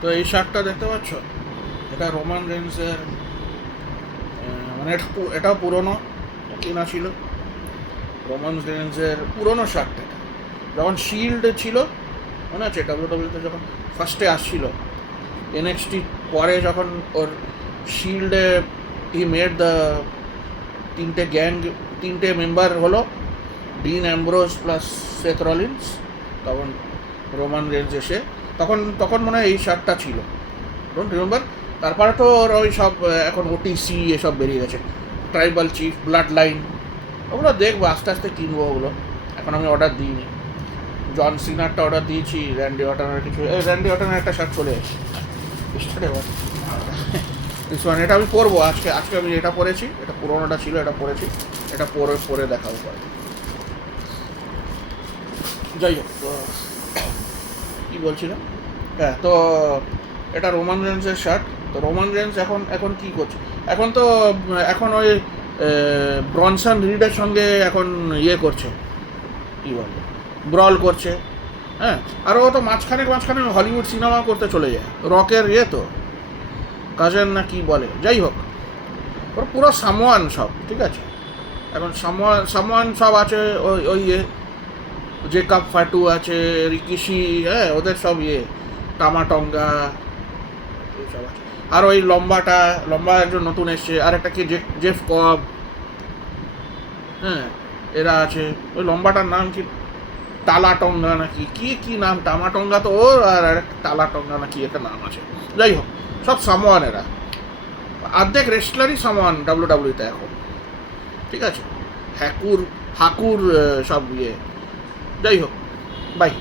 তো এই শার্টটা দেখতে পাচ্ছ, এটা রোমান রেন্সের, মানে এটাও পুরনো কেনা ছিল। রোমান রেন্সের পুরনো শার্ট এটা, যখন শিল্ড ছিল মনে আছে ডাব্লিউডাব্লিউতে যখন ফার্স্টে আসছিল, এনএক্সটি পরে যখন ওর শিল্ডে হি মেড দ্য তিনটে মেম্বার হলো, ডিন অ্যাম্ব্রোজ প্লাস সেথ রলিন্স, তখন রোমান রেন্স এসে তখন তখন মনে হয় এই শার্টটা ছিল, ডোন্ট রিমেম্বার। তারপরে তো ওর ওই সব এখন ওটিসি এসব বেরিয়ে গেছে, ট্রাইবাল চিফ, ব্লাড লাইন, ওগুলো দেখবো আস্তে আস্তে কিনবো ওগুলো। এখন আমি অর্ডার দিইনি। জন সিনারটা অর্ডার দিয়েছি, র্যান্ডি অর্টনের কিছু, র্যান্ডি অর্টনের একটা শার্ট চলে এসেছে এটা আমি পরবো আজকে। আমি এটা পরেছি, এটা পুরোনোটা ছিল, এটা পরেছি, এটা পরে দেখাবো পরে। যাই হোক, তো কী বলছিলাম, হ্যাঁ, তো এটা রোমান রেন্সের শার্ট। তো রোমান রেন্স এখন কি করছে, এখন ওই ব্রনসন রিডের সঙ্গে এখন ইয়ে করছে, কী বলে, ব্রল করছে। হ্যাঁ, আর ও তো মাঝখানে হলিউড সিনেমা করতে চলে যায়, রকের ইয়ে তো কাজের না কি বলে, যাই হোক, ওর পুরো সামোয়ান সব ঠিক আছে। এখন সামোয়ান সব আছে, ওই ইয়ে জেকাব ফাটু আছে, রিকিশি, হ্যাঁ, ওদের সব ইয়ে টামাটঙ্গা এইসব আছে। আর ওই লম্বা একজন নতুন এসছে, আর একটা কি জেফ কব, হ্যাঁ, এরা আছে। ওই লম্বাটার নাম কি, টালাটঙ্গা নাকি কি নাম, টামাটঙ্গা তো ওর, আর একটা টালাটঙ্গা নাকি একটা নাম আছে। যাই হোক, সব সামোয়ান এরা, অর্ধেক রেসলারই সামোয়ান ডাব্লিউডাব্লিউতে এখন, ঠিক আছে। হাকুর সব ইয়ে, যাই হোক, বাই।